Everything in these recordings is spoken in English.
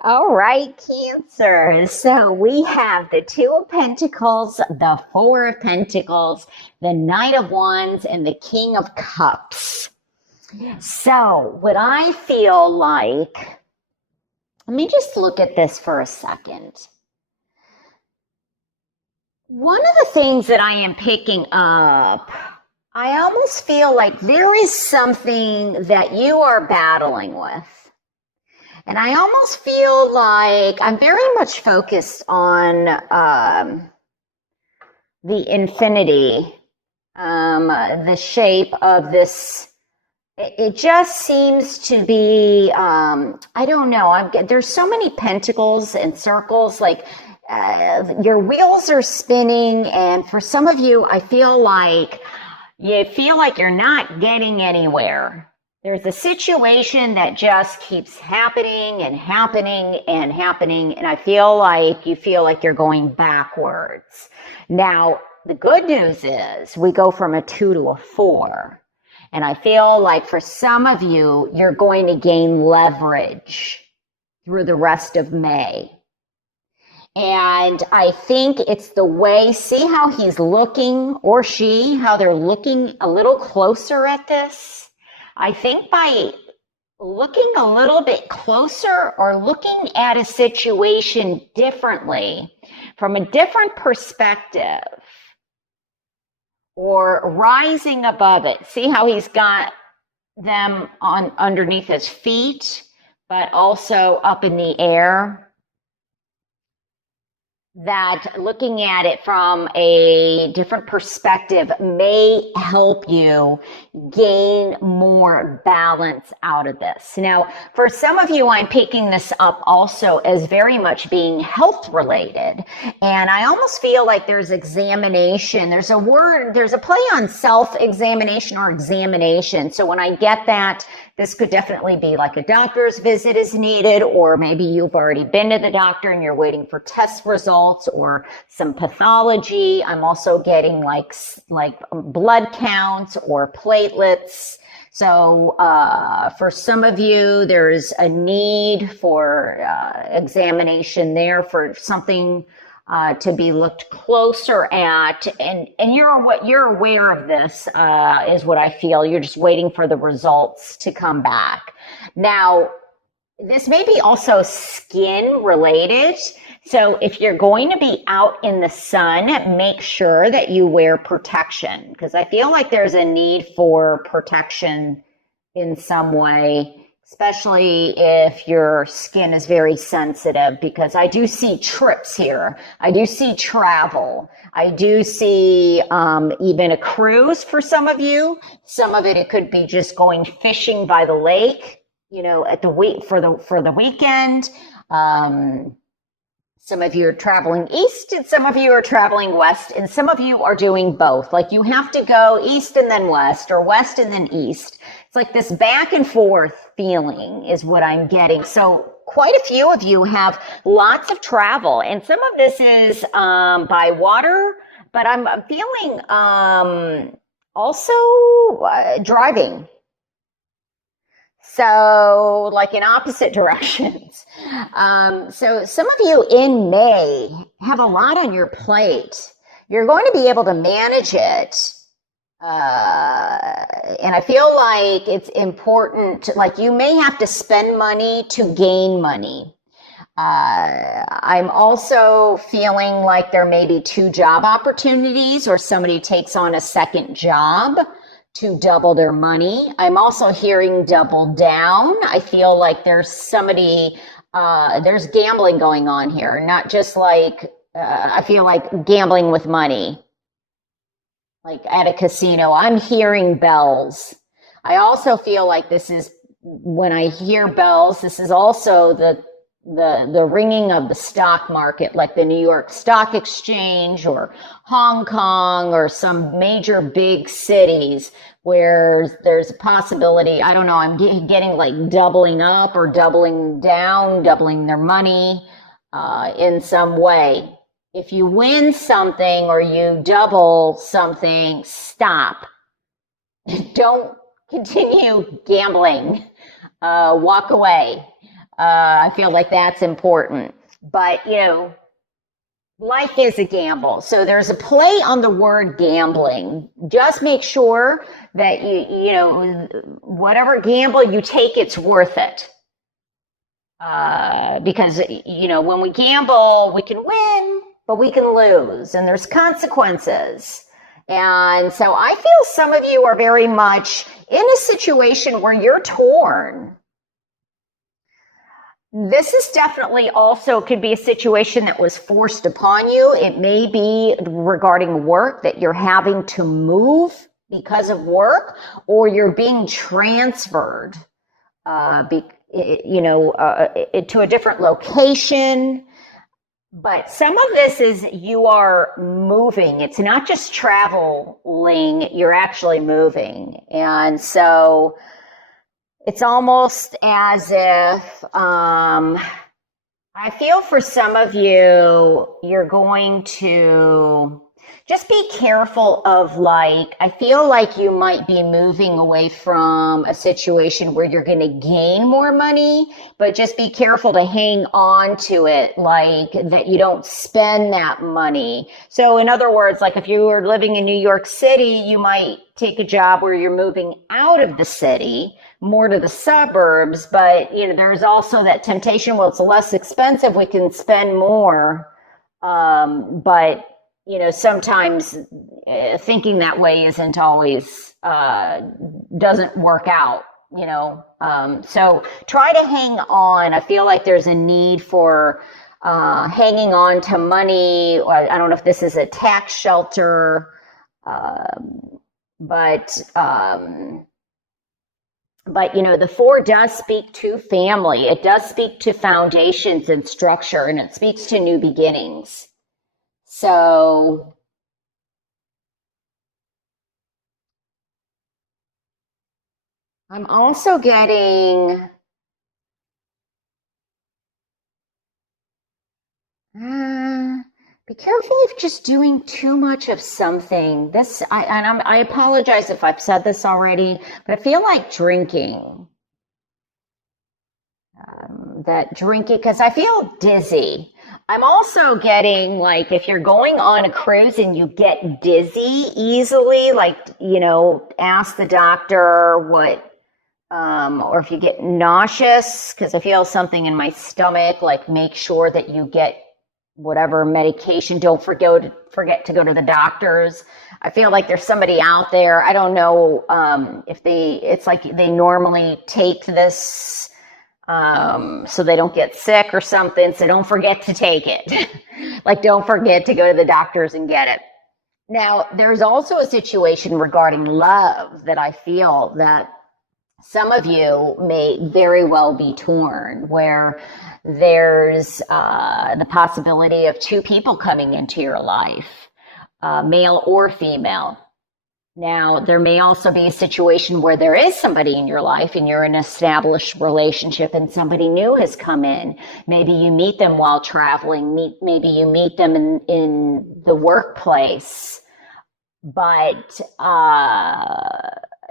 All right, Cancer. So we have the Two of Pentacles, the Four of Pentacles, the Knight of Wands, and the King of Cups. So what I feel like, let me just look at this for a second. One of the things that I am picking up, I almost feel like there is something that you are battling with. And I almost feel like I'm very much focused on the infinity, the shape of this. It just seems to be, I don't know. There's so many pentacles and circles, like your wheels are spinning. And for some of you, I feel like you feel like you're not getting anywhere. There's a situation that just keeps happening and happening and happening, and I feel like you feel like you're going backwards. Now, the good news is we go from a 2 to a 4, and I feel like for some of you, you're going to gain leverage through the rest of May. And I think it's the way, see how he's looking, or she, how they're looking a little closer at this? I think by looking a little bit closer or looking at a situation differently, from a different perspective, or rising above it. See how he's got them on underneath his feet, but also up in the air? That looking at it from a different perspective may help you gain more balance out of this. Now, for some of you, I'm picking this up also as very much being health related. And I almost feel like there's examination. There's a word, there's a play on self-examination or examination. So when I get that, this could definitely be like a doctor's visit is needed, or maybe you've already been to the doctor and you're waiting for test results or some pathology. I'm also getting like blood counts or platelets. So for some of you, there's a need for examination there for something to be looked closer at, and you're aware of this, is what I feel. You're just waiting for the results to come back. Now, this may be also skin related. So if you're going to be out in the sun, make sure that you wear protection, because I feel like there's a need for protection in some way, especially if your skin is very sensitive, because I do see trips here. I do see travel. I do see even a cruise for some of you. Some of it could be just going fishing by the lake, at the week for the weekend. Some of you are traveling east and some of you are traveling west, and some of you are doing both. Like you have to go east and then west, or west and then east. It's like this back and forth feeling is what I'm getting. So quite a few of you have lots of travel, and some of this is by water, but I'm feeling also driving. So like in opposite directions. So some of you in May have a lot on your plate. You're going to be able to manage it. And I feel like it's important, like you may have to spend money to gain money. I'm also feeling like there may be 2 job opportunities, or somebody takes on a second job to double their money. I'm also hearing double down. I feel like there's somebody, there's gambling going on here, not just like, I feel like gambling with money, like at a casino. I'm hearing bells. I also feel like this is, when I hear bells, this is also the ringing of the stock market, like the New York Stock Exchange or Hong Kong or some major big cities where there's a possibility, I don't know, I'm getting like doubling up or doubling down, doubling their money in some way. If you win something or you double something, stop. Don't continue gambling. Walk away. I feel like that's important. But, life is a gamble. So there's a play on the word gambling. Just make sure that whatever gamble you take, it's worth it. Because, when we gamble, we can win, but we can lose, and there's consequences. And so I feel some of you are very much in a situation where you're torn. This is definitely also could be a situation that was forced upon you. It may be regarding work that you're having to move because of work, or you're being transferred, to a different location. But some of this is you are moving. It's not just traveling, you're actually moving. And so it's almost as if, I feel for some of you, you're going to just be careful of I feel like you might be moving away from a situation where you're going to gain more money, but just be careful to hang on to it, that you don't spend that money. So in other words, if you were living in New York City, you might take a job where you're moving out of the city, more to the suburbs, but there's also that temptation, well, it's less expensive, we can spend more, but sometimes thinking that way isn't always, doesn't work out, so try to hang on. I feel like there's a need for hanging on to money. I don't know if this is a tax shelter, but the 4 does speak to family. It does speak to foundations and structure, and it speaks to new beginnings. So I'm also getting, be careful of just doing too much of something. I apologize if I've said this already, but I feel like drinking. Because I feel dizzy. I'm also getting if you're going on a cruise and you get dizzy easily, ask the doctor what, or if you get nauseous, because I feel something in my stomach, make sure that you get whatever medication. Don't forget to go to the doctors. I feel like there's somebody out there. I don't know if they normally take this so they don't get sick or something. So don't forget to take it. Don't forget to go to the doctors and get it. Now, there's also a situation regarding love that I feel that some of you may very well be torn, where there's the possibility of 2 people coming into your life, male or female. Now, there may also be a situation where there is somebody in your life and you're in an established relationship and somebody new has come in. Maybe you meet them while traveling. Maybe you meet them in the workplace. But,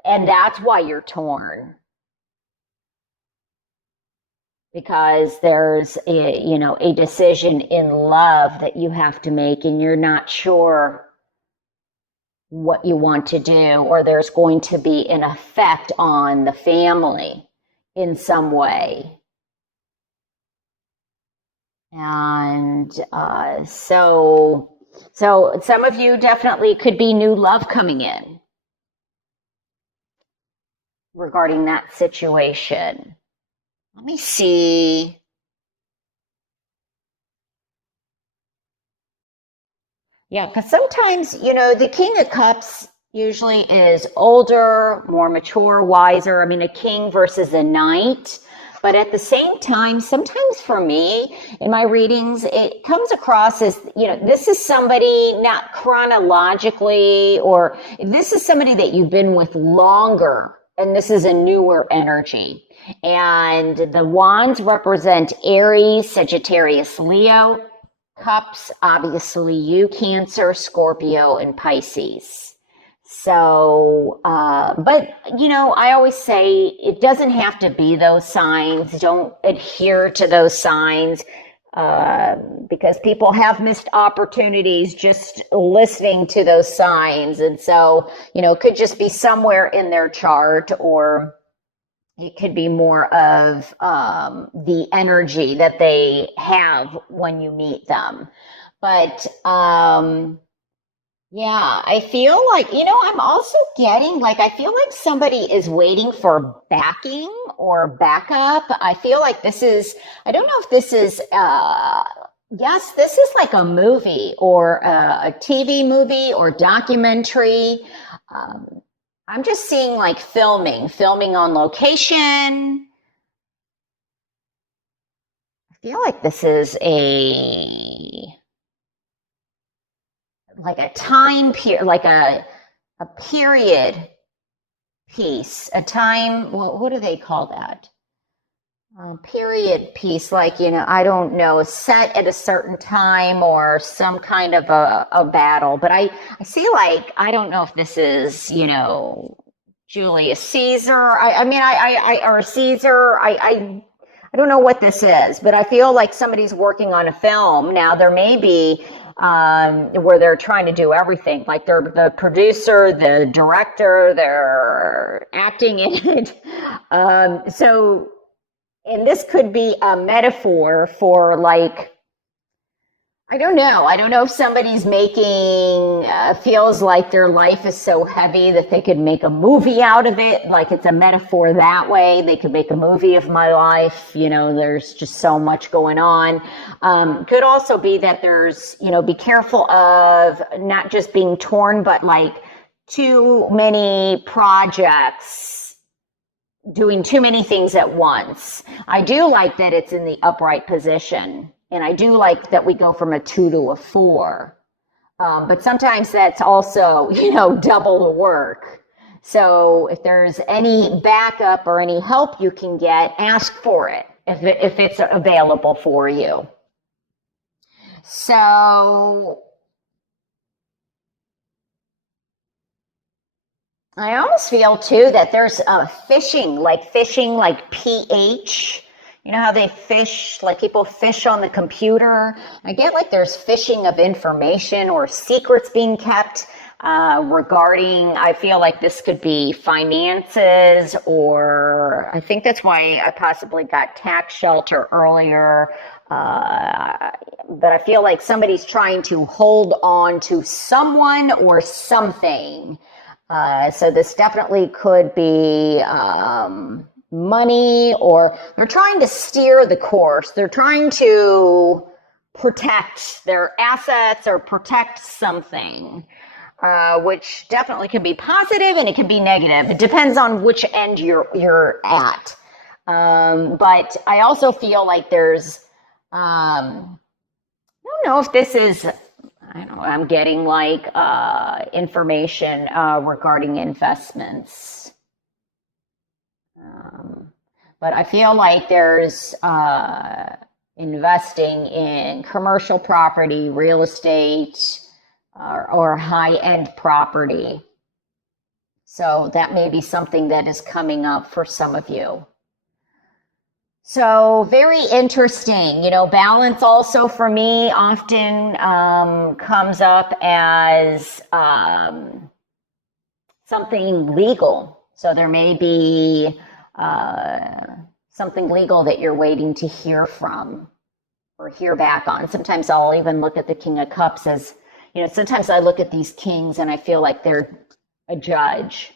and that's why you're torn. Because there's a decision in love that you have to make and you're not sure what you want to do, or there's going to be an effect on the family in some way. And so some of you definitely could be new love coming in regarding that situation. Let me see. Yeah, because sometimes, the King of Cups usually is older, more mature, wiser. I mean, a king versus a knight. But at the same time, sometimes for me, in my readings, it comes across as, this is somebody not chronologically, or this is somebody that you've been with longer, and this is a newer energy. And the wands represent Aries, Sagittarius, Leo. Cups, obviously you, Cancer, Scorpio, and Pisces. So, but I always say it doesn't have to be those signs. Don't adhere to those signs, because people have missed opportunities just listening to those signs. And so, it could just be somewhere in their chart, or it could be more of the energy that they have when you meet them. But yeah, I feel like, I'm also getting like, I feel like somebody is waiting for backing or backup. I feel like I don't know if this is, yes, this is like a movie or a TV movie or documentary. I'm just seeing like filming on location. I feel like this is like a time period, like a period piece, a time, what do they call that? Period piece, like, I don't know, set at a certain time or some kind of a battle. But I see, like, I don't know if this is, Julius Caesar. Or Caesar. I don't know what this is, but I feel like somebody's working on a film. Now, there may be where they're trying to do everything. Like they're the producer, the director, they're acting in it. And this could be a metaphor for like, I don't know. I don't know if somebody's feels like their life is so heavy that they could make a movie out of it. Like it's a metaphor that way. They could make a movie of my life. There's just so much going on. Could also be that there's, be careful of not just being torn, but like too many projects, doing too many things at once. I do like that it's in the upright position. And I do like that we go from a 2 to a 4. But sometimes that's also, double the work. So if there's any backup or any help you can get, ask for it if it's available for you. So I almost feel too that there's fishing like pH. You know how they fish, like people fish on the computer? I get like there's fishing of information or secrets being kept regarding, I feel like this could be finances, or I think that's why I possibly got tax shelter earlier. But I feel like somebody's trying to hold on to someone or something. So this definitely could be money, or they're trying to steer the course. They're trying to protect their assets or protect something, which definitely can be positive and it can be negative. It depends on which end you're at. But I also feel like there's, I don't know if this is, I don't know, I'm getting like information regarding investments. But I feel like there's investing in commercial property, real estate, or high-end property. So that may be something that is coming up for some of you. So very interesting. Balance also for me often comes up as something legal. So there may be something legal that you're waiting to hear from or hear back on. Sometimes I'll even look at the King of Cups as, sometimes I look at these kings and I feel like they're a judge.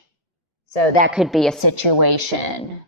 So that could be a situation.